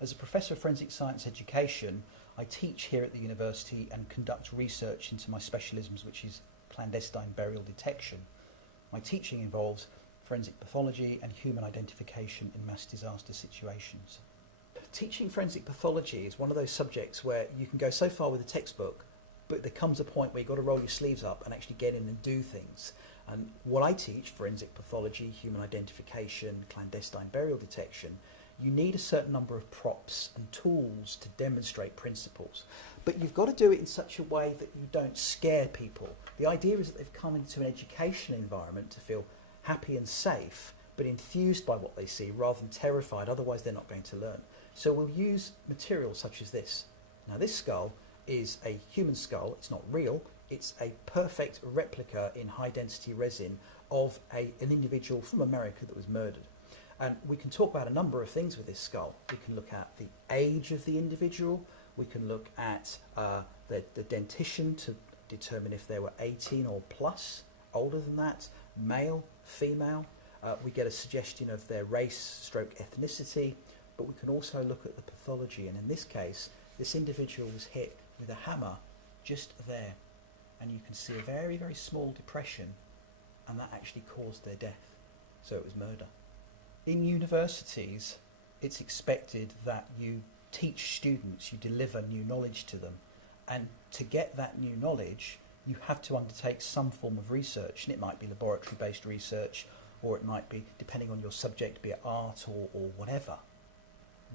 As a professor of forensic science education, I teach here at the university and conduct research into my specialisms, which is clandestine burial detection. My teaching involves forensic pathology and human identification in mass disaster situations. Teaching forensic pathology is one of those subjects where you can go so far with a textbook, but there comes a point where you've got to roll your sleeves up and actually get in and do things. And what I teach, forensic pathology, human identification, clandestine burial detection, you need a certain number of props and tools to demonstrate principles. But you've got to do it in such a way that you don't scare people. The idea is that they've come into an education environment to feel happy and safe, but enthused by what they see rather than terrified, otherwise they're not going to learn. So we'll use materials such as this. Now this skull is a human skull, it's not real, it's a perfect replica in high density resin of an individual from America that was murdered. And we can talk about a number of things with this skull. We can look at the age of the individual, we can look at the dentition to determine if they were 18 or plus, older than that, male, female. We get a suggestion of their race stroke ethnicity, but we can also look at the pathology, and in this case this individual was hit with a hammer just there, and you can see a very, very small depression, and that actually caused their death. So it was murder. In universities, it's expected that you teach students, you deliver new knowledge to them, and to get that new knowledge you have to undertake some form of research, and it might be laboratory based research, or it might be, depending on your subject, be it art or whatever.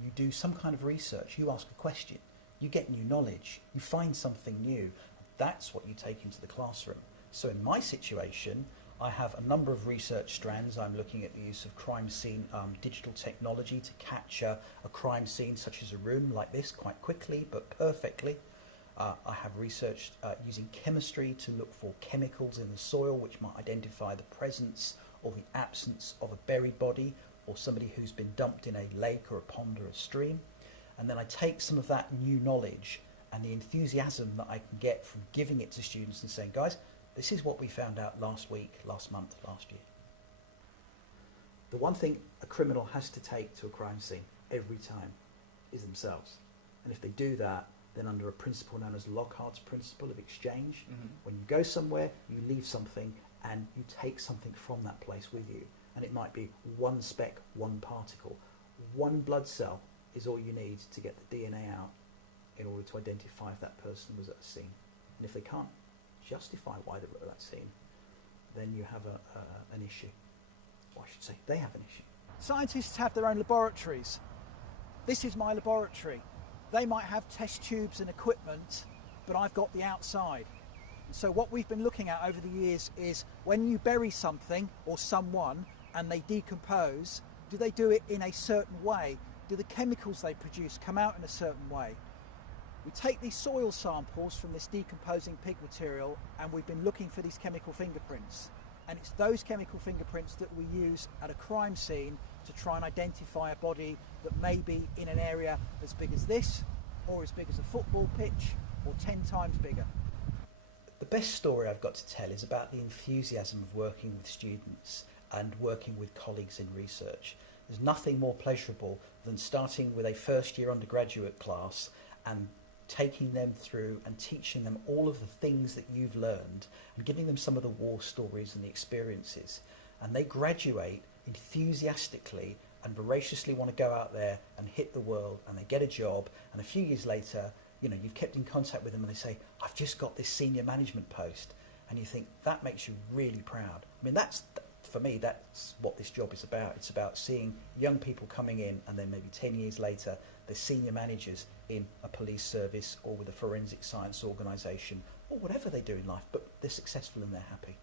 You do some kind of research, you ask a question, you get new knowledge, you find something new. That's what you take into the classroom. So in my situation, I have a number of research strands. I'm looking at the use of crime scene digital technology to capture a crime scene such as a room like this quite quickly but perfectly. I have researched using chemistry to look for chemicals in the soil which might identify the presence or the absence of a buried body or somebody who's been dumped in a lake or a pond or a stream. And then I take some of that new knowledge and the enthusiasm that I can get from giving it to students and saying, guys, this is what we found out last week, last month, last year. The one thing a criminal has to take to a crime scene every time is themselves. And if they do that, then under a principle known as Lockhart's Principle of exchange, when you go somewhere, you leave something and you take something from that place with you. And it might be one speck, one particle. One blood cell is all you need to get the DNA out in order to identify if that person was at a scene. And if they can't justify why they were at that scene, then you have an issue. Or I should say, they have an issue. Scientists have their own laboratories. This is my laboratory. They might have test tubes and equipment, but I've got the outside. So what we've been looking at over the years is when you bury something or someone and they decompose, do they do it in a certain way? Do the chemicals they produce come out in a certain way? We take these soil samples from this decomposing pig material and we've been looking for these chemical fingerprints. And it's those chemical fingerprints that we use at a crime scene to try and identify a body that may be in an area as big as this, or as big as a football pitch, or 10 times bigger. The best story I've got to tell is about the enthusiasm of working with students and working with colleagues in research. There's nothing more pleasurable than starting with a first year undergraduate class and taking them through and teaching them all of the things that you've learned and giving them some of the war stories and the experiences. And they graduate enthusiastically and voraciously want to go out there and hit the world, and they get a job, and a few years later, you know, you've kept in contact with them and they say, I've just got this senior management post, and you think that makes you really proud. I mean, for me, that's what this job is about. It's about seeing young people coming in and then maybe 10 years later they're senior managers in a police service or with a forensic science organisation or whatever they do in life, but they're successful and they're happy.